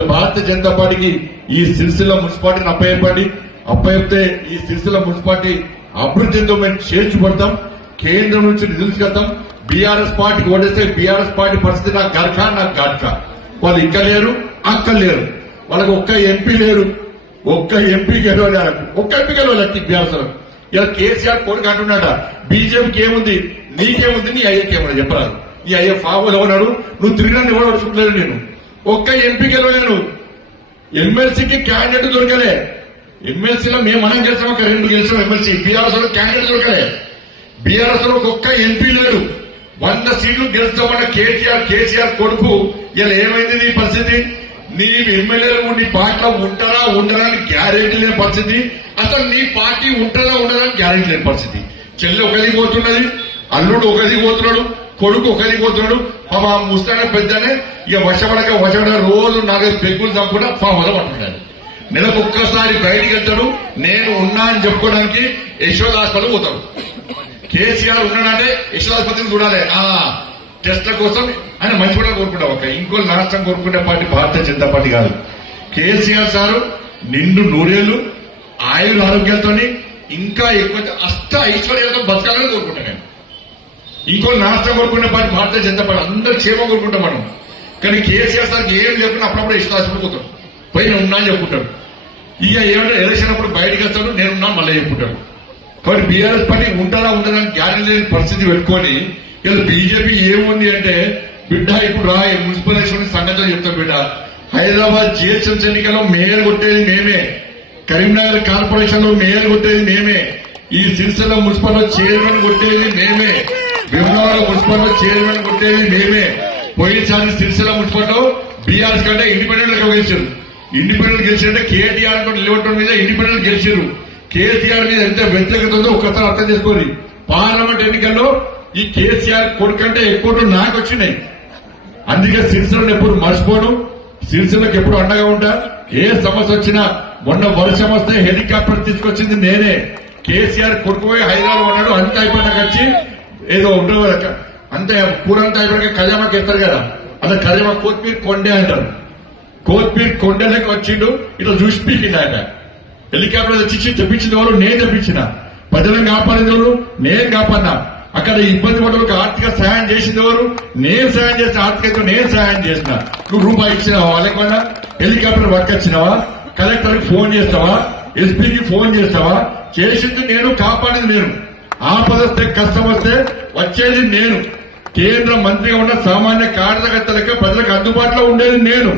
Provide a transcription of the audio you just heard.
భారతీయ జనతా పార్టీకి ఈ సిరిసిల్ల మున్సిపాలిటీని అప్పచెప్తే ఈ సిరిసిల్ల మున్సిపాలిటీ అభివృద్ధి చెందో మేము చేర్చిపడతాం. కేంద్రం నుంచి నిధులు తీసుకెళ్తాం. బీఆర్ఎస్ పార్టీకి ఓటేస్తే బీఆర్ఎస్ పార్టీ పరిస్థితి నాకు గడక వాళ్ళు ఇక్కడ లేరు, అక్కడ లేరు, వాళ్ళకి ఒక్క ఎంపీ లేరు, ఒక్క ఎంపీ గెలవాలి, ఒక్క ఎంపీ గెలవాలి బీఆర్ఎస్. ఇలా కేసీఆర్ కోరిక అంటున్నాడ బీజేపీకి ఏముంది, నీకేముంది, నీ అయ్యకేముంది చెప్పరాదు. నీ అయ్య ఫావులు ఎవరు, నువ్వు తిరిగినా ఎవరు అడుచుకుంటలేదు. నేను ఒక్క ఎంపీ గెలవలేను, ఎమ్మెల్సీకి క్యాండిడేట్ దొరకలే. ఎమ్మెల్సీలో మనం గెలిచాం, ఒక 2 గెలిచాం ఎమ్మెల్సీ. బీఆర్ఎస్ లో క్యాండిడేట్ దొరకలే. బీఆర్ఎస్ లో ఒక్క ఎంపీ లేడు. 100 సీట్లు గెలుస్తామన్న కేసీఆర్ కొడుకు ఇలా ఏమైంది నీ పరిస్థితి? నీ ఎమ్మెల్యేలు నీ పార్టీలో ఉంటారా ఉండరా అని గ్యారెంటీ లేని పరిస్థితి. అసలు నీ పార్టీ ఉంటారా ఉండరా అని గ్యారెంటీ లేని పరిస్థితి. చెల్లి ఒకరికి పోతున్నది, అల్లుడు ఒకరికి పోతున్నాడు, కొడుకు ఒకరికి పోతున్నాడు. ఆ ముస్తానే పెద్దనే ఇక వశపడక రోజు 4 పెగ్గులు చంపుకుంటా ఫామ్ పట్టుకున్నాడు. నెలకు ఒక్కసారి బయటికి వెళ్తాడు. నేను ఉన్నా అని చెప్పుకోవడానికి యశోద హాస్పిటల్ పోతాడు. కేసీఆర్ ఉన్నాడంటే యశోదాస్పత్రిని చూడాలి. టెస్ట్ల కోసం ఆయన మంచి కూడా కోరుకుంటాం. ఒక ఇంకో రాష్ట్రం కోరుకునే పార్టీ భారతీయ జనతా పార్టీ కాదు. కేసీఆర్ సారు నిండు 100 ఏళ్లు ఆయుర ఆరోగ్యాలతో ఇంకా ఎక్కువ ఐశ్వర్యాలతో బతకాలని కోరుకుంటాం. నేను ఇంకో రాష్ట్రం కోరుకునే పార్టీ భారతీయ జనతా పార్టీ. అందరూ క్షేమం కోరుకుంటాం మనం. కానీ కేసీఆర్ సార్కి ఏం చెప్పినా అప్పుడప్పుడు యశోదాస్పత్రి పోతాడు, పోయి నేను ఉన్నా అని చెప్పుకుంటాడు. ఇక ఏమంటే ఎలక్షన్ అప్పుడు బయటకు వస్తాడు, నేనున్నా మళ్ళీ చెప్పుకుంటాడు. కాబట్టి బీఆర్ఎస్ పార్టీ ఉంటారా ఉండదని గ్యారెంటీ లేని పరిస్థితి పెట్టుకొని ఇలా బీజేపీ ఏముంది అంటే బిడ్డ ఇప్పుడు మున్సిపల్ ఎలక్షన్ సంగతి చెప్తాం. బిడ్డ హైదరాబాద్ జిహెచ్ఎంసీ ఎన్నికల్లో మేయర్ కొట్టేది మేమే, కరీంనగర్ కార్పొరేషన్ లో మేయర్ కొట్టేది మేమే, ఈ సిరిసిల్ల మున్సిపల్ లో చైర్మన్ కొట్టేది మేమే, భీమవరం మున్సిపల్ లో చైర్మన్ కొట్టేది మేమే. పోయినసారి సిరిసిల్ల మున్సిపల్ లో బీఆర్ఎస్ కంటే ఇండిపెండెంట్ గా గెలిచారు. ఇండిపెండెంట్ గెలిచారంటే కేటీఆర్ నిలబడటం మీద ఇండిపెండెంట్ గెలిచారు. కేసీఆర్ మీద ఎంత వ్యతిరేకత ఉందో ఒక్కసారి అర్థం చేసుకోండి. పార్లమెంట్ ఎన్నికల్లో ఈ కేసీఆర్ కొడుకంటే ఎక్కువ నాకు వచ్చినాయి. అందుకే సిరిసిల్లను ఎప్పుడు మర్చిపోను, సిరిసిల్లకు ఎప్పుడు అండగా ఉంటా. ఏ సమస్య వచ్చినా మొన్న వర్షం వస్తే హెలికాప్టర్ తీసుకొచ్చింది నేనే. కేసీఆర్ కొడుకుపోయి హైదరాబాద్ ఉన్నాడు. అంత అయిపోయినాక వచ్చి ఏదో ఉండదు అంతే పూరంతా అయిపోయాక ఖజామాకి ఇస్తారు కదా, అలా ఖజామా కొత్తిమీర కొండే అంటారు. కొత్తిమీర కొండలకు వచ్చిండు, ఇట్లా చూసి పీకింది ఆయన. హెలికాప్టర్ తెచ్చి తెప్పించిన వాళ్ళు నేను తెప్పించిన, ప్రజలను కాపాడేది ఎవరు నేను కాపాడినా. అక్కడ ఇబ్బంది పడ్డ ఆర్థిక సహాయం చేసింది ఎవరు నేను సహాయం చేసిన, ఆర్థికంగా నేను సహాయం చేసిన. నువ్వు రూపాయి ఇచ్చినావా వాళ్ళకన్నా? హెలికాప్టర్ పట్టుకొచ్చినావా? కలెక్టర్ కి ఫోన్ చేస్తావా? ఎస్పీకి ఫోన్ చేస్తావా? చేసింది నేను, కాపాడేది నేను. ఆపద వస్తే కష్టం వస్తే వచ్చేది నేను. కేంద్ర మంత్రిగా ఉన్న సామాన్య కార్యకర్తలకే ప్రజలకు అందుబాటులో ఉండేది నేను.